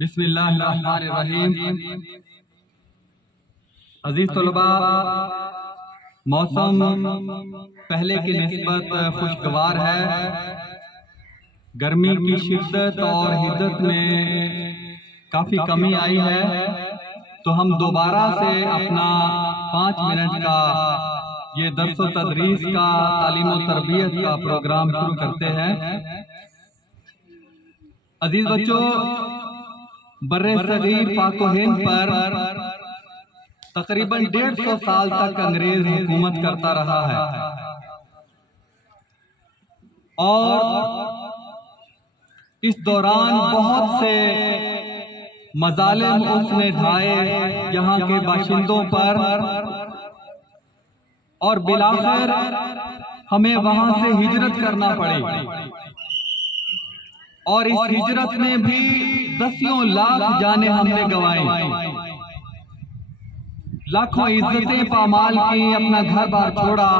बिस्मिल्लाहिर्रहमानिर्रहीम। अजीज तलबा, मौसम पहले की निस्बत खुशगवार है। गर्मी की शिद्दत और हिद्दत में काफ़ी कमी आई है, तो हम दोबारा से अपना 5 मिनट का ये दर्स व तदरीस का तालीम व तरबियत का प्रोग्राम शुरू करते हैं। अजीज बच्चों, बर्रे सगीर पाक व हिंद पर तकरीबन 150 साल तक अंग्रेज हुकूमत करता रहा है और इस दौरान बहुत से मजालिम उसने ढाए यहाँ के बाशिंदों पर, और बिलाखिर हमें वहां से हिजरत करना पड़ी। और इस हिजरत में भी दसियों लाख जाने हमने गंवाई, लाखों इज्जतें पामाल की, अपना घर बार छोड़ा।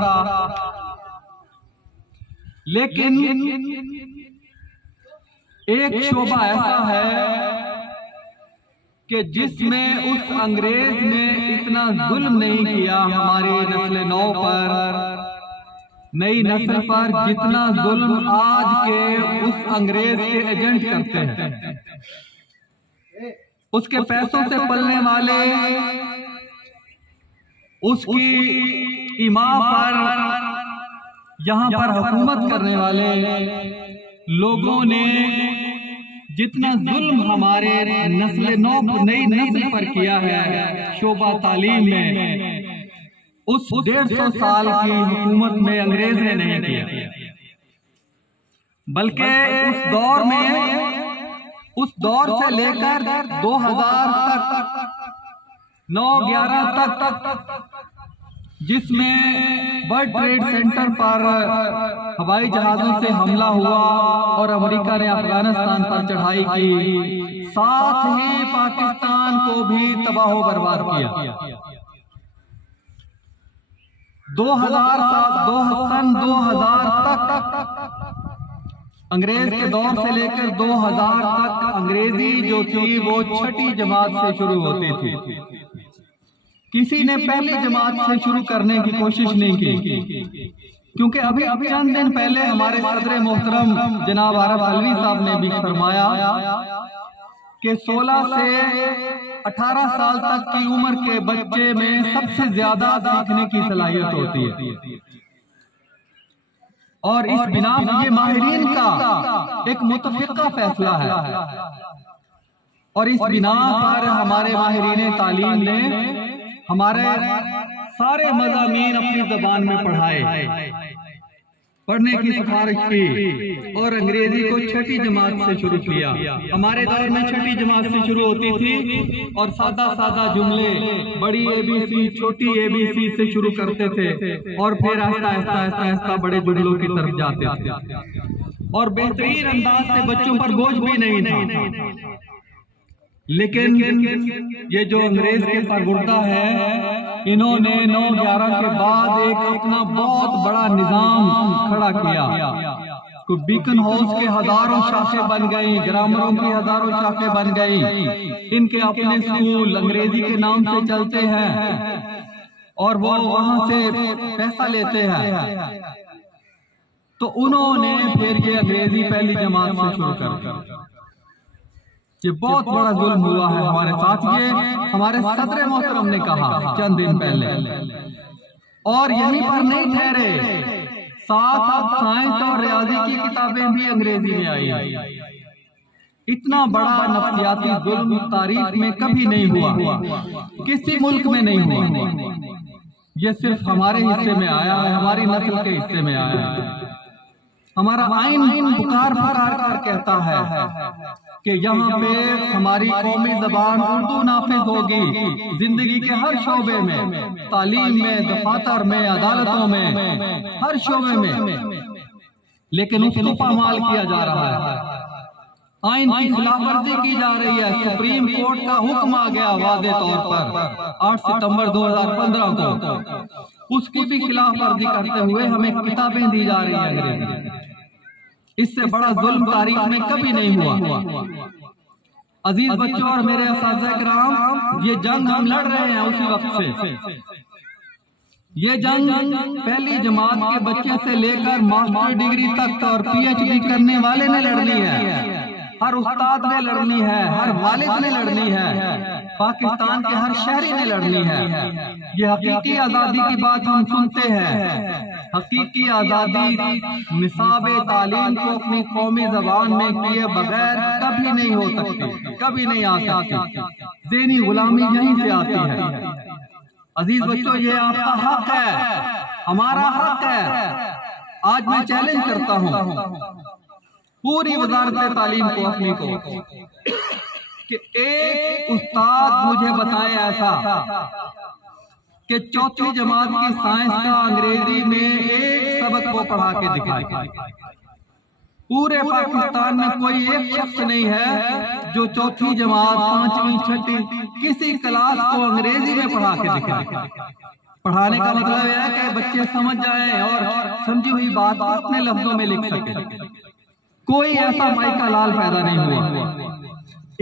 लेकिन एक शोबा ऐसा है कि जिसमें उस अंग्रेज ने इतना जुल्म नहीं किया हमारे नस्ल नौ पर, नई नस्ल पर, जितना जुल्म आज के उस अंग्रेज के एजेंट करते हैं। उसके पैसों से पलने वाले, उसकी इमाम पर, यहाँ पर हुकूमत करने वाले लोगों ने जितना जुल्म हमारे नई नस्ल पर किया है शोबा तालीम में, उस 150 साल की हुकूमत में अंग्रेज ने नहीं किया। बल्कि उस दौर से लेकर 2000 तक, 9/11 तक, जिसमें वर्ल्ड ट्रेड सेंटर पर हवाई जहाजों से हमला हुआ और अमेरिका ने अफगानिस्तान पर चढ़ाई की, साथ ही पाकिस्तान को भी तबाह बर्बाद किया। 2000 तक अंग्रेज के दौर से लेकर 2000 तक अंग्रेजी जो थी वो 6ठी जमात से शुरू होती थी। किसी ने पहली जमात से शुरू करने की कोशिश नहीं की, क्योंकि अभी चंद दिन पहले हमारे सदर मोहतरम जनाब आरफ अलवी साहब ने भी फरमाया कि 16 से 18 साल तक की उम्र के बच्चे में सबसे ज्यादा सीखने की सलाहियत होती है। और इस बिना पर ये माहिरीन का एक मुतफ़िक़ा फैसला है, और इस बिना पर हमारे माहिरीन तालीम ने हमारे सारे मज़ामीन अपनी ज़बान में पढ़ने की सिफारिश की, और अंग्रेजी को 6ठी जमात से शुरू किया। हमारे दौर में 6ठी जमात से शुरू होती थी और सादा जुमले, बड़ी ABC, छोटी ABC से शुरू करते थे, और फिर आहिस्ता बड़े जुमलों की तरफ जाते थे, और बेहतरीन अंदाज से बच्चों पर बोझ भी नहीं था। लेकिन ये जो अंग्रेज के सरबुर्दा है, इन्होंने 9/11 के बाद एक अपना बहुत बड़ा निजाम खड़ा किया। बीकन हाउस के हजारों शाखें बन गई, ग्रामरों की हजारों शाखें बन गई। इनके अपने स्कूल अंग्रेजी के नाम से चलते हैं और वो वहां से पैसा लेते हैं। तो उन्होंने फिर ये अंग्रेजी पहली जमात से शुरू कर, ये बहुत बड़ा जुल्म हुआ है हमारे साथ। ये हमारे सदर मोहतरम ने कहा चंद दिन पहले, और यहीं पर नहीं ठहरे, साथ अब साइंस और रियाजी की किताबें भी अंग्रेजी में आई। इतना बड़ा नफ्सियाती जुल्म तारीख में कभी नहीं हुआ, किसी मुल्क में नहीं हुआ। ये सिर्फ हमारे हिस्से में आया है, हमारी नस्ल के हिस्से में आया है। हमारा आइन पुकार कर कहता है कि यहाँ पे हमारी कौमी जबान उर्दू नाफिज होगी, जिंदगी के हर शोबे में, तालीम में, दफातर में, अदालतों में, हर शोबे में। लेकिन उसको पामाल किया जा रहा है, आइन की खिलाफवर्जी की जा रही है। सुप्रीम कोर्ट का हुक्म आ गया वादे तौर पर 8 सितंबर 2015 को, उसकी भी खिलाफवर्जी करते हुए हमें किताबें दी जा रही है। इससे बड़ा जुल्म तारीख में कभी नहीं हुआ। अजीज बच्चों और मेरे असातिज़ा किराम, ये जंग हम लड़ रहे हैं उसी वक्त से। ये जंग पहली जमात के बच्चे से लेकर मास्टर डिग्री तक और PhD करने वाले ने लड़नी है, हर उस्ताद ने लड़नी है, हर वालिद ने लड़नी है, पाकिस्तान के हर शहरी ने लड़नी है। ये हकीकी आज़ादी की बात हम सुनते हैं। हकीकी आज़ादी निसाब तालीम को अपनी कौमी ज़बान में किए बगैर कभी नहीं हो सकती, कभी नहीं आ सकती। ज़हनी गुलामी यहीं से आती है। अजीज बच्चों, ये आपका हक है, हमारा हक है। आज मैं चैलेंज करता हूँ पूरी वज़ारत तालीम को, अपनी को, कि एक उस्ताद मुझे बताए ऐसा कि चौथी जमात की साइंस का अंग्रेजी में एक सबक को पढ़ा के दिखाए। पूरे पाकिस्तान में कोई एक शख्स नहीं है जो चौथी जमात, पांचवी, छठी किसी क्लास को अंग्रेजी में पढ़ा के दिखाए। पढ़ाने का मतलब यह है कि बच्चे समझ जाएं और समझी हुई बात अपने लफ्जों में लिख सके। कोई ऐसा माइका लाल पैदा नहीं हुआ।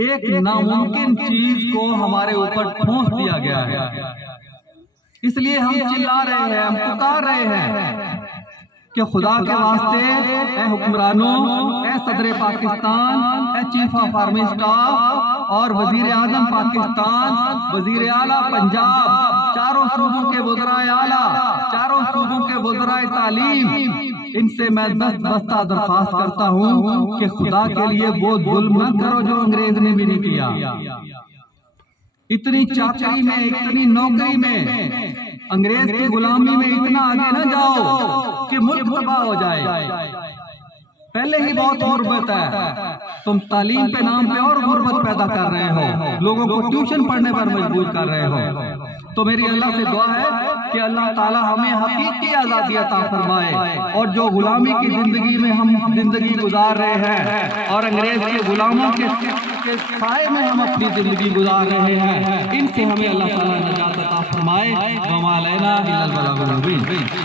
एक नामुमकिन चीज को हमारे ऊपर ठोंस दिया गया है, इसलिए हम चिल्ला रहे हैं, हम पुकार रहे हैं कि खुदा के वास्ते ए हुक्मरानों, ए सदर Pakistan, a chief of army staff और वजीर आजम पाकिस्तान, वजीर आला पंजाब, चारों सूबों के वज़राए आला, चारों सूबों के वज़राए तालीम, इनसे मैं दस्ता दरख्वास्त करता हूँ कि खुदा के लिए वो जुल्म न करो जो अंग्रेज ने भी नहीं किया। इतनी चाकरी में, इतनी नौकरी में, अंग्रेज की गुलामी में इतना आगे न जाओ कि मुल्क तबाह हो जाए। पहले ही बहुत गुर्बत है, तुम तालीम पे नाम पे और गुर्बत पैदा कर रहे हो, लोगों को ट्यूशन पढ़ने पर मजबूर कर रहे हो। तो मेरी अल्लाह से दुआ है कि अल्लाह ताला हमें हकीकी आज़ादी अता फरमाए, और जो गुलामी की जिंदगी में हम जिंदगी गुजार रहे हैं और अंग्रेज के गुलामों के साए में हम अपनी जिंदगी गुजार रहे हैं, इनसे हमें अल्लाह ताला निजात अता फरमाए। वमा अलैना इल्लल बलागुल मुबीन।